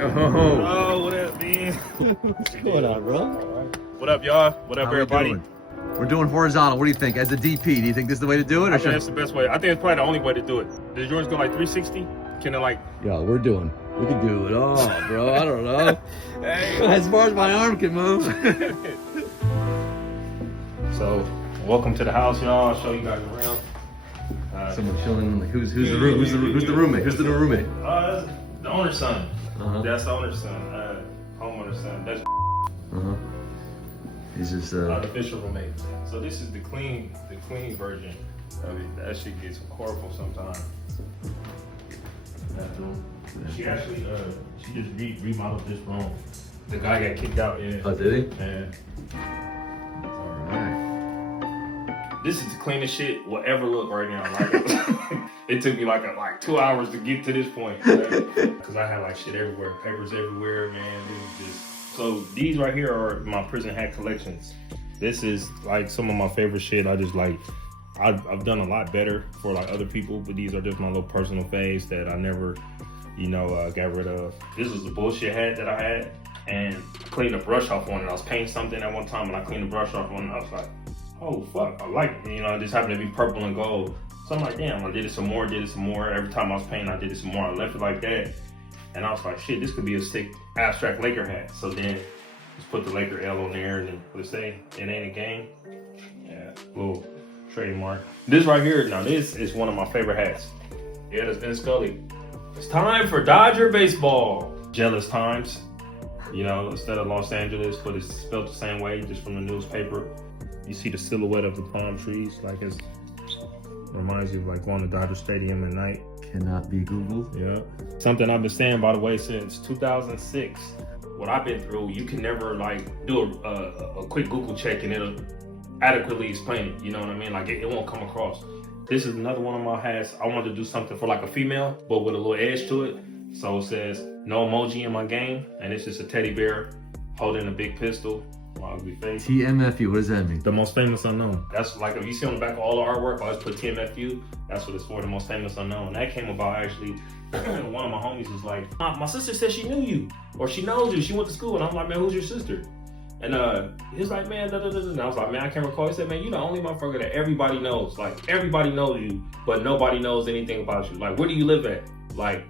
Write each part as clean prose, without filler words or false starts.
Oh, what up, man? What's going on, bro? What up, y'all? What up, everybody? We're doing horizontal. What do you think? As the DP, do you think this is the way to do it? I think that's the best way. I think it's probably the only way to do it. Does yours go like 360? Can it like... Yo, we can do it all, bro. I don't know. Hey. As far as my arm can move. So, welcome to the house, y'all. I'll show you guys around. Someone chilling. Like, who's the roommate? Who's the new roommate? That's the owner's son. Uh-huh. That's the owner's son. Homeowner's son. That's He's just artificial roommate. So this is the clean version of it. That shit gets horrible sometimes. She actually she just remodeled this room. The guy got kicked out. Yeah. Oh, did he? Yeah. Alright. This is the cleanest shit will ever look right now. Like, it took me like 2 hours to get to this point. Because I had like shit everywhere, papers everywhere, man. It was just... So these right here are my prison hat collections. This is like some of my favorite shit. I just like, I've done a lot better for like other people, but these are just my little personal faves that I never, got rid of. This was the bullshit hat that I had, and I cleaned the brush off on it. I was painting something at one time, and I cleaned the brush off on it. I was like, oh fuck, I like it. It just happened to be purple and gold. So I'm like, damn, I did it some more. Every time I was painting, I did it some more. I left it like that. And I was like, shit, this could be a sick abstract Laker hat. So then just put the Laker L on there and then let's say it ain't a game. Yeah, little trademark. This right here, now this is one of my favorite hats. Yeah, that's Vince Scully. It's time for Dodger baseball. Jealous times, instead of Los Angeles, but it's spelled the same way, just from the newspaper. You see the silhouette of the palm trees, like it reminds you of like going to Dodger Stadium at night. Cannot be Googled. Yeah. Something I've been saying, by the way, since 2006. What I've been through, you can never like do a quick Google check and it'll adequately explain it. You know what I mean? Like it won't come across. This is another one of my hats. I wanted to do something for like a female, but with a little edge to it. So it says, no emoji in my game. And it's just a teddy bear holding a big pistol. Ugly face. TMFU, what does that mean? The most famous unknown. That's like, if you see on the back of all the artwork, I always put TMFU. That's what it's for, the most famous unknown. That came about actually, one of my homies was like, my sister said she knew you, or she knows you, she went to school. And I'm like, man, who's your sister? And he was like, man, da da da da. And I was like, man, I can't recall. He said, man, you the only motherfucker that everybody knows. Like, everybody knows you, but nobody knows anything about you. Like, where do you live at? Like,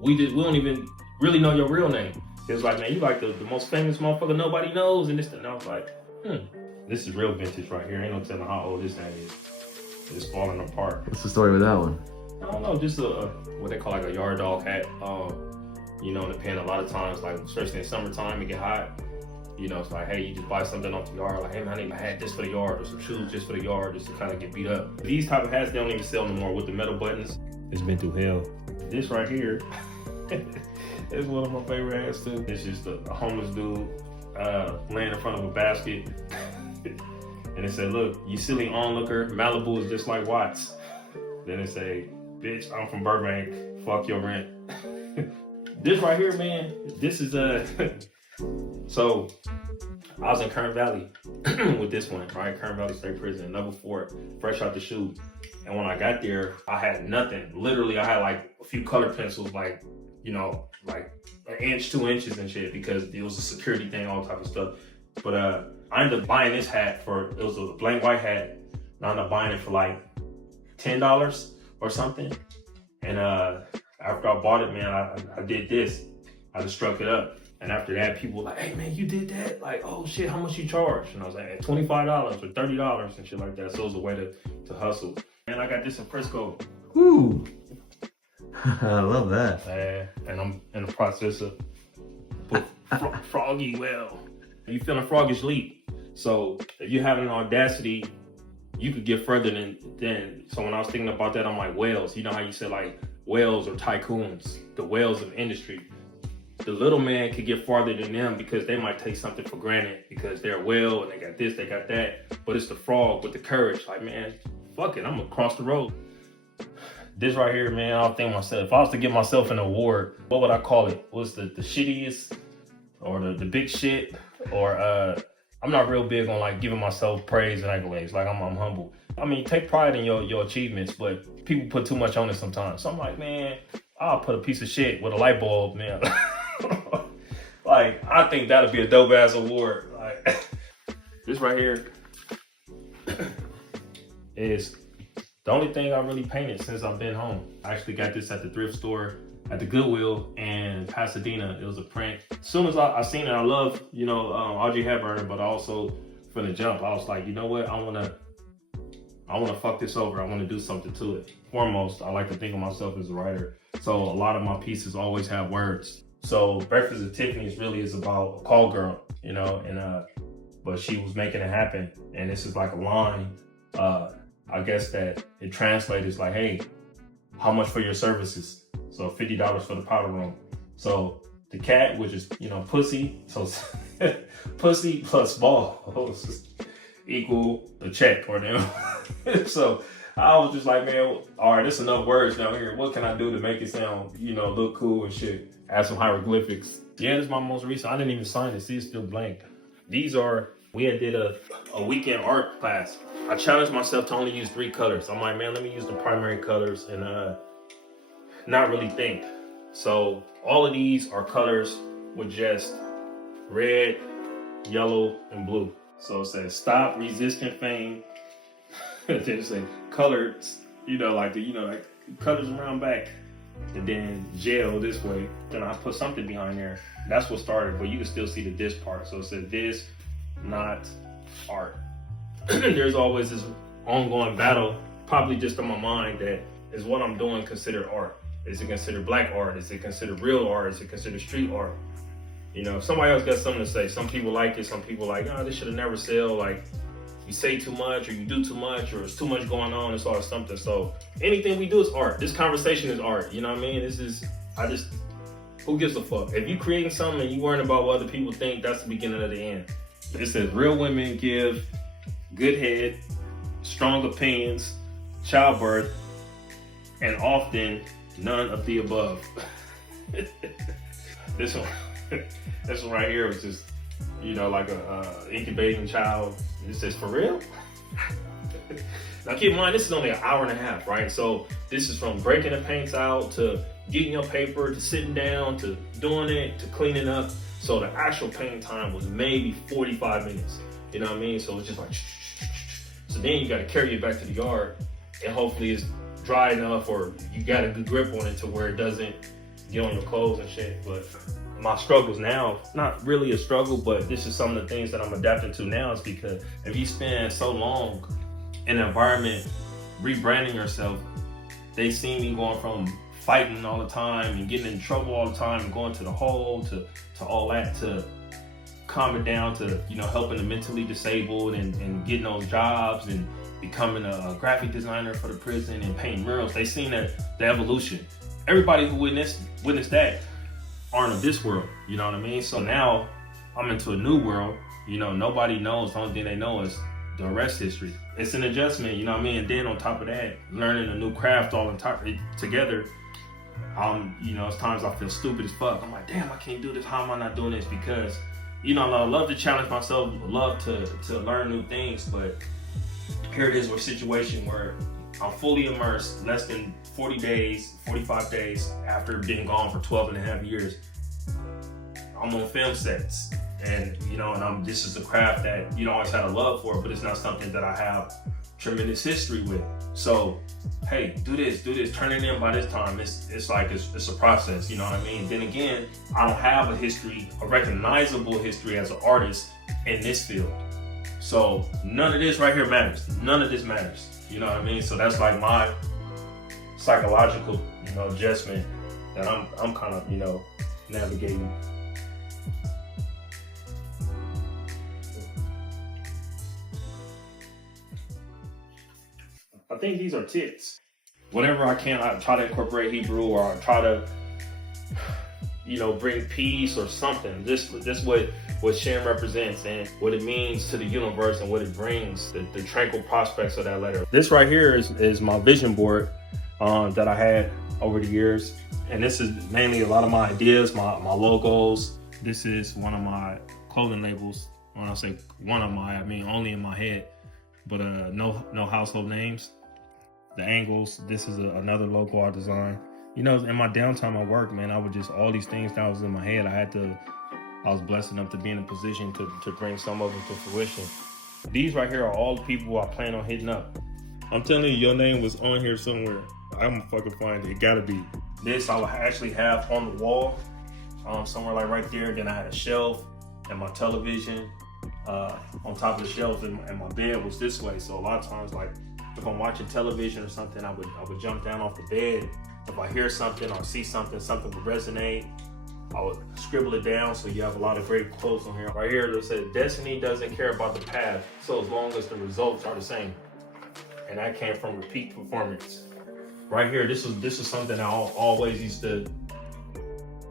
we don't even really know your real name. He was like, man, you like the most famous motherfucker nobody knows, and this. And I was like, this is real vintage right here. Ain't no telling how old this thing is. It's falling apart. What's the story with that one? I don't know, just what they call like a yard dog hat. In the pen, a lot of times, like especially in summertime, it get hot. It's like, hey, you just buy something off the yard. Like, hey man, I need a hat just for the yard, or some shoes just for the yard, just to kind of get beat up. These type of hats, they don't even sell no more with the metal buttons. It's been through hell. This right here. It's one of my favorite hats too. It's just a homeless dude laying in front of a basket. And it said, look, you silly onlooker, Malibu is just like Watts. Then it say, bitch, I'm from Burbank, fuck your rent. This right here, man, this is so I was in Kern Valley with this one, right? Kern Valley State Prison, level 4, fresh out the chute. And when I got there, I had nothing. Literally, I had like a few color pencils, like an inch, 2 inches and shit, because it was a security thing, all type of stuff. But I ended up buying this hat it was a blank white hat. And I ended up buying it for like $10 or something. And after I bought it, man, I did this. I just struck it up. And after that, people were like, hey man, you did that? Like, oh shit, how much you charge? And I was like, $25 or $30 and shit like that. So it was a way to hustle. And I got this in Frisco. Woo! I love that. And I'm in the process of Froggy well. You feeling froggish leap. So if you have an audacity, you could get further than. So when I was thinking about that, I'm like, whales. You know how you said like whales or tycoons, the whales of industry. The little man could get farther than them because they might take something for granted because they're a whale and they got this, they got that. But it's the frog with the courage. Like, man, fuck it, I'm gonna cross the road. This right here, man, I'll think myself, if I was to give myself an award, what would I call it? What's the shittiest or the big shit? Or I'm not real big on like giving myself praise and accolades. Like I'm humble. I mean, take pride in your achievements, but people put too much on it sometimes. So I'm like, man, I'll put a piece of shit with a light bulb, man. Like, I think that'd be a dope ass award. Like, this right here is the only thing I really painted since I've been home. I actually got this at the thrift store at the Goodwill in Pasadena. It was a print. As soon as I seen it, I love, you know, Audrey Hepburn, but also from the jump, I was like, you know what? I wanna fuck this over. I wanna do something to it. Foremost, I like to think of myself as a writer. So a lot of my pieces always have words. So Breakfast at Tiffany's really is about a call girl, you know, and but she was making it happen. And this is like a line, I guess that it translates as like, hey, how much for your services? So $50 for the powder room. So the cat, which is, you know, pussy. So pussy plus balls equal a check for them. So I was just like, man, all right, there's enough words down here. What can I do to make it sound, you know, look cool and shit? Add some hieroglyphics. Yeah, this is my most recent. I didn't even sign it. See, it's still blank. These are, we had did a weekend art class. I challenged myself to only use 3 colors. I'm like, man, let me use the primary colors and not really think. So all of these are colors with just red, yellow, and blue. So it says stop resisting fame. Then it says colored, you know, like the, you know, like colors around back, and then gel this way. Then I put something behind there. That's what started, but you can still see the this part. So it says this, not art. There's always this ongoing battle, probably just in my mind, that is what I'm doing considered art? Is it considered black art? Is it considered real art? Is it considered street art? You know, if somebody else got something to say, some people like it, some people like, oh, this should have never sell. Like, you say too much, or you do too much, or there's too much going on, it's all something. So anything we do is art. This conversation is art. You know what I mean? This is, who gives a fuck? If you creating something and you worrying about what other people think, that's the beginning of the end. It says real women give good head, strong opinions, childbirth, and often none of the above. This one right here was just, you know, like a incubating child. It says, for real? Now keep in mind, this is only an hour and a half, right? So this is from breaking the paints out, to getting your paper, to sitting down, to doing it, to cleaning up. So the actual painting time was maybe 45 minutes. You know what I mean? So it's just like, so then you gotta carry it back to the yard, and hopefully it's dry enough, or you got a good grip on it to where it doesn't get on your clothes and shit. But my struggles now, not really a struggle, but this is some of the things that I'm adapting to now, is because if you spend so long in an environment rebranding yourself, they see me going from fighting all the time and getting in trouble all the time and going to the hole to all that, to calming down, to, you know, helping the mentally disabled and getting those jobs and becoming a graphic designer for the prison and painting murals. They seen that the evolution. Everybody who witnessed that aren't of this world, you know what I mean? So now I'm into a new world, you know, nobody knows. The only thing they know is the rest history. It's an adjustment, you know what I mean? And then on top of that, learning a new craft all together, you know, it's times I feel stupid as fuck. I'm like, damn, I can't do this. How am I not doing this? Because, you know, I love to challenge myself, love to learn new things, but here it is with a situation where I'm fully immersed, less than 40 days, 45 days after being gone for 12 and a half years. I'm on film sets, and, you know, and this is a craft that, you know, I always had a love for, but it's not something that I have tremendous history with. So, hey, do this, turn it in by this time. It's like, it's a process, you know what I mean? Then again, I don't have a history, a recognizable history as an artist in this field. So none of this right here matters. None of this matters. You know what I mean? So that's like my psychological, you know, adjustment that I'm kind of, you know, navigating. I think these are tits. Whenever I can, I try to incorporate Hebrew, or I try to, you know, bring peace or something. This what Shem represents and what it means to the universe and what it brings, the tranquil prospects of that letter. This right here is my vision board that I had over the years. And this is mainly a lot of my ideas, my logos. This is one of my clothing labels. When I say one of my, I mean only in my head, but no household names. The angles, this is another logo I designed. You know, in my downtime at work, man, I would just, all these things that was in my head, I was blessed enough to be in a position to bring some of them to fruition. These right here are all the people I plan on hitting up. I'm telling you, your name was on here somewhere. I'm gonna fucking find it. It gotta be. This I would actually have on the wall, somewhere like right there. Then I had a shelf and my television on top of the shelf, and my bed was this way. So a lot of times, like if I'm watching television or something, I would jump down off the bed. If I hear something or see something would resonate, I would scribble it down. So you have a lot of great quotes on here. Right here, it said, "Destiny doesn't care about the path, so as long as the results are the same." And that came from repeat performance. Right here, this is something I always used to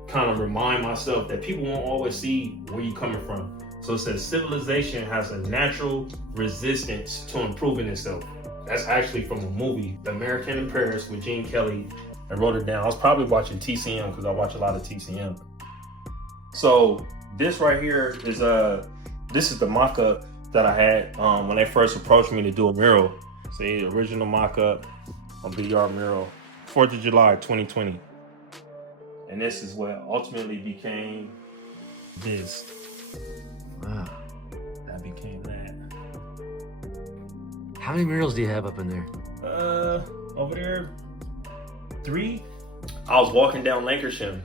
kind of remind myself that people won't always see where you're coming from. So it says, "Civilization has a natural resistance to improving itself." That's actually from a movie, The American in Paris, with Gene Kelly. I wrote it down. I was probably watching TCM because I watch a lot of TCM. So this right here is this is the mock-up that I had when they first approached me to do a mural. See, original mock-up on VR mural, 4th of July, 2020. And this is what ultimately became this. Wow. That became that. How many murals do you have up in there? Over there, 3. I was walking down Lancashire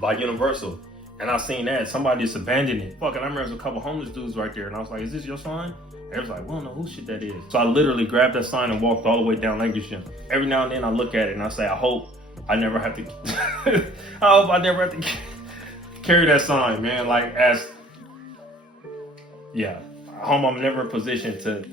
by Universal, and I seen that somebody just abandoned it. Fucking, I remember there was a couple homeless dudes right there, and I was like, "Is this your sign?" They was like, "We don't know whose shit that is." So I literally grabbed that sign and walked all the way down Lancashire. Every now and then I look at it and I say, I hope I never have to I hope I never have to carry that sign, man. Like, I hope I'm never in a position to